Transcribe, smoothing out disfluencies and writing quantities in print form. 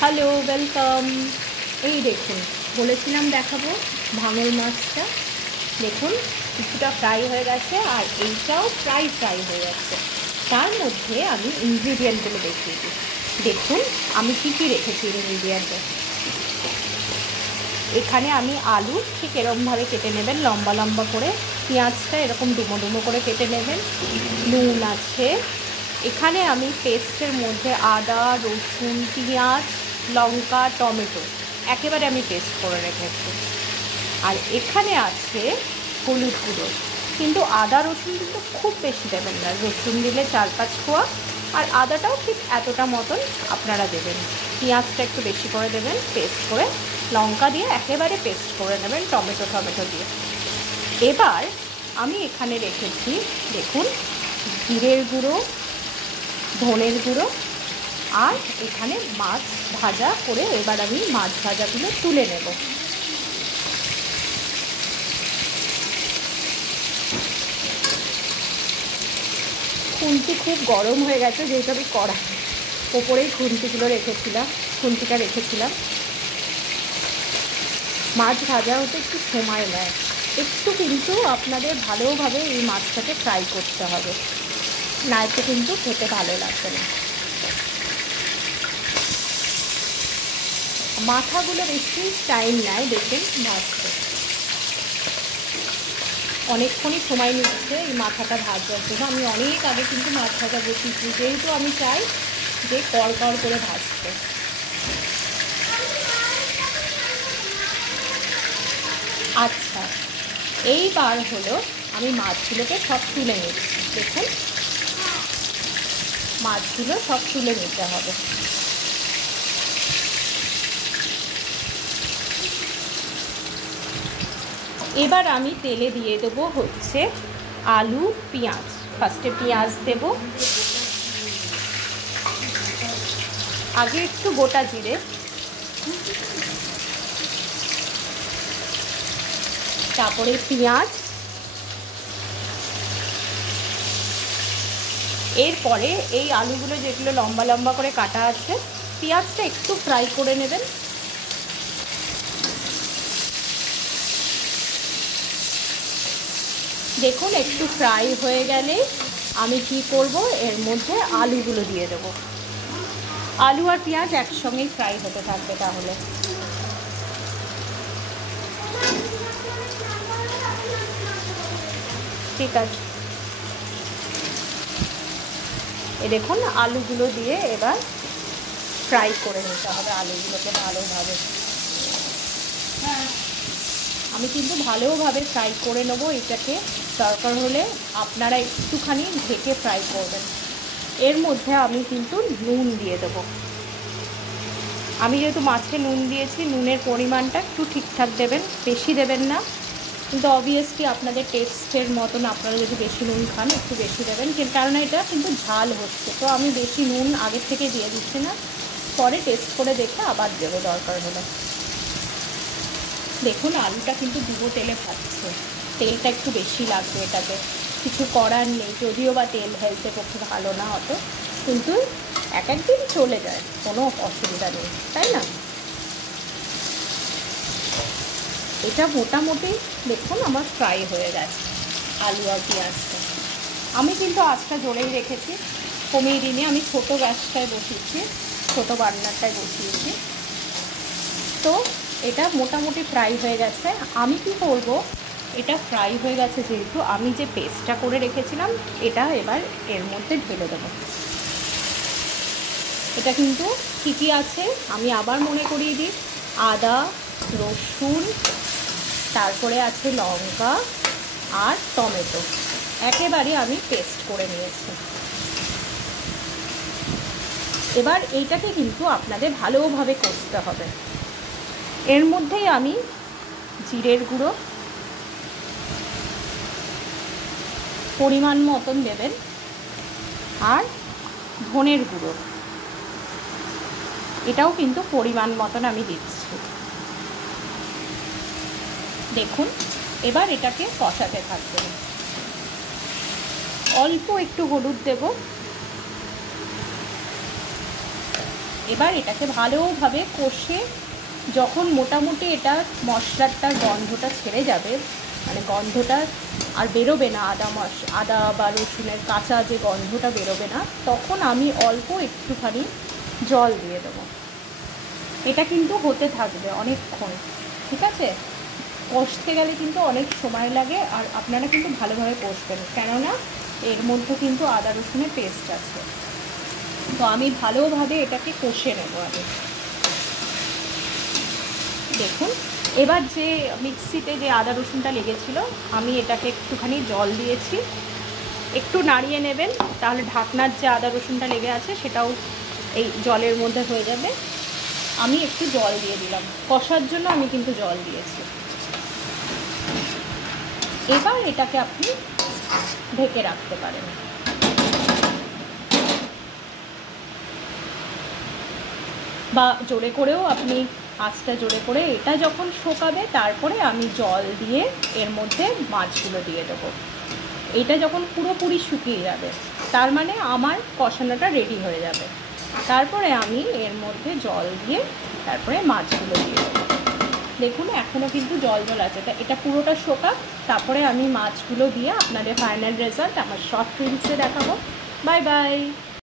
Hello, welcome. এই দেখুন, বলেছিলাম দেখাবো ভাঙল মাছটা। দেখুন কিছুটা ফ্রাই হয়ে গেছে, আর এইটাও ফ্রাই হয়ে যাচ্ছে। তার মধ্যে আমি ইনগ্রিডিয়েন্টগুলো দেখিয়ে দিই। দেখুন আমি কী কী রেখেছি ইনগ্রিডিয়েন্টে। এখানে আমি আলু ঠিক এরকমভাবে কেটে নেবেন, লম্বা লম্বা করে। পেঁয়াজটা এরকম ডুমো ডুমো করে কেটে নেবেন। নুন আছে। এখানে আমি পেস্টের মধ্যে আদা, রসুন, পেঁয়াজ, লঙ্কা, টমেটো একেবারে আমি পেস্ট করে রেখেছি। আর এখানে আছে হলুদ গুঁড়ো, কিন্তু আদা রসুন কিন্তু খুব বেশি দেবেন না। রসুন দিলে 4-5 কোয়া, আর আদাটাও ঠিক এতটা মতন আপনারা দেবেন। পেঁয়াজটা একটু বেশি করে দেবেন পেস্ট করে, লঙ্কা দিয়ে একেবারে পেস্ট করে নেবেন টমেটো দিয়ে। এবার আমি এখানে রেখেছি দেখুন জিরের গুঁড়ো, ধনের গুঁড়ো, আর এখানে মাছ ভাজা করে। এবার আমি মাছ ভাজাগুলো তুলে নেব। খুন্তি খুব গরম হয়ে গেছে, যেহেতু আমি কড়াই ওপরেই খুন্তিটা রেখেছিলাম। মাছ ভাজা হতে একটু সময় নেয়, একটু কিন্তু আপনাদের ভালোভাবে এই মাছটাকে ফ্রাই করতে হবে, নয়তো কিন্তু খেতে ভালো লাগবে না। মাথাগুলো বেশি টাইম নেয় দেখবেন ভাজতে, অনেকক্ষণই সময় নিচ্ছে এই মাথাটা ভাজার জন্য। আমি অনেক আগে কিন্তু মাছ ভাজা বসিয়েছি, যেহেতু আমি চাই যে কড়কড় করে ভাজতে। আচ্ছা, এইবার হলো আমি মাছগুলোকে সব তুলে নিচ্ছি। দেখুন মাছগুলো সব তুলে নিতে হবে। এবার আমি তেলে দিয়ে দেবো হচ্ছে আলু, পেঁয়াজ। ফার্স্টে পেঁয়াজ দেব, আগে একটু গোটা জিরে, তারপরে পেঁয়াজ, এরপরে এই আলুগুলো যেগুলো লম্বা লম্বা করে কাটা আছে, পেঁয়াজটা একটু ফ্রাই করে নেবেন। দেখুন একটু ফ্রাই হয়ে গেলে আমি কি করব, এর মধ্যে আলুগুলো দিয়ে দেব। আলু আর পেঁয়াজ একসঙ্গেই ফ্রাই হতে থাকবে। তাহলে ঠিক আছে, দেখুন আলুগুলো দিয়ে এবার ফ্রাই করে নিতে হবে আলুগুলোকে ভালোভাবে। আমি কিন্তু ভালোভাবে ফ্রাই করে নেবো এটাকে। দরকার হলে আপনারা একটুখানি ঢেকে ফ্রাই করবেন। এর মধ্যে আমি কিন্তু নুন দিয়ে দেবো। আমি যেহেতু মাছে নুন দিয়েছি, নুনের পরিমাণটা একটু ঠিকঠাক দেবেন, বেশি দেবেন না। কিন্তু অবভিয়াসলি আপনাদের টেস্টের মতন আপনারা যদি বেশি নুন খান একটু বেশি দেবেন, কারণ এটা কিন্তু ঝাল হচ্ছে। তো আমি বেশি নুন আগের থেকে দিয়ে দিচ্ছি না, পরে টেস্ট করে দেখে আবার দেবো দরকার হলে। দেখুন আলুটা কিন্তু ডুবো তেলে ভাজছে, তেলটা একটু বেশি লাগবে এটাতে, কিছু করার নেই। যদিও বা তেল হেলথের পক্ষে ভালো না হতো, কিন্তু এক একদিন চলে যায়, কোনো অসুবিধা নেই, তাই না? এটা মোটামুটি দেখুন আমার ফ্রাই হয়ে গেছে আলু আর পেঁয়াজটা। আমি কিন্তু আঁচটা জোরেই রেখেছি, কমিয়ে দিনে আমি ছোটো গ্যাসটায় বসিয়েছি, ছোটো বার্নারটায় বসিয়েছি। তো এটা মোটামুটি ফ্রাই হয়ে গেছে। আমি কি করব, এটা ফ্রাই হয়ে গেছে যেহেতু, আমি যে পেস্টটা করে রেখেছিলাম এটা এবার এর মধ্যে ঢেলে দেবো। এটা কিন্তু কী কী আছে আমি আবার মনে করিয়ে দিই। আদা, রসুন, তারপরে আছে লঙ্কা আর টমেটো, একেবারে আমি পেস্ট করে নিয়েছি। এবার এইটাকে কিন্তু আপনাদের ভালোভাবে কষতে হবে। এর মধ্যেই আমি জিরের গুঁড়ো পরিমাণ মতন দেবেন, আর ধনের গুঁড়ো এটাও কিন্তু পরিমাণ মতন আমি দিচ্ছি। দেখুন এবার এটাকে কষাতে থাকবে। অল্প একটু হলুদ দেব, এবার এটাকে ভালোভাবে কষে যখন মোটামুটি এটা মশলাটার গন্ধটা ছেড়ে যাবে, মানে গন্ধটা আর বেরোবে না, আদা বা রসুনের কাঁচা যে গন্ধটা বেরোবে না, তখন আমি অল্প একটুখানি জল দিয়ে দেবো। এটা কিন্তু হতে থাকবে অনেকক্ষণ, ঠিক আছে? কষতে গেলে কিন্তু অনেক সময় লাগে, আর আপনারা কিন্তু ভালোভাবে কষবেন, কেননা এর মধ্যে কিন্তু আদা রসুনের পেস্ট আছে। তো আমি ভালোভাবে এটাকে কষে নেব আগে। দেখুন, এবার যে মিক্সিতে যে আদা রসুনটা লেগেছিলো, আমি এটাকে একটুখানি জল দিয়েছি, একটু নাড়িয়ে নেবেন, তাহলে ঢাকনার যে আদা রসুনটা লেগে আছে সেটাও এই জলের মধ্যে হয়ে যাবে। আমি একটু জল দিয়ে দিলাম, কষার জন্য আমি কিন্তু জল দিয়েছি। এবার এটাকে আপনি ঢেকে রাখতে পারেন। বা জোরে করেও আপনি আঁচটা জোরে করে এটা যখন শোকাবে, তারপরে আমি জল দিয়ে এর মধ্যে মাছগুলো দিয়ে দেবো। এটা যখন পুরোপুরি শুকিয়ে যাবে, তার মানে আমার কষানোটা রেডি হয়ে যাবে। তারপরে আমি এর মধ্যে জল দিয়ে তারপরে মাছগুলো দিয়ে দেবো। দেখুন এখনও কিন্তু জল জল আছে, তা এটা পুরোটা শোকাক, তারপরে আমি মাছগুলো দিয়ে আপনাদের ফাইনাল রেজাল্ট আমার শর্ট রিলসে দেখাবো। Bye bye.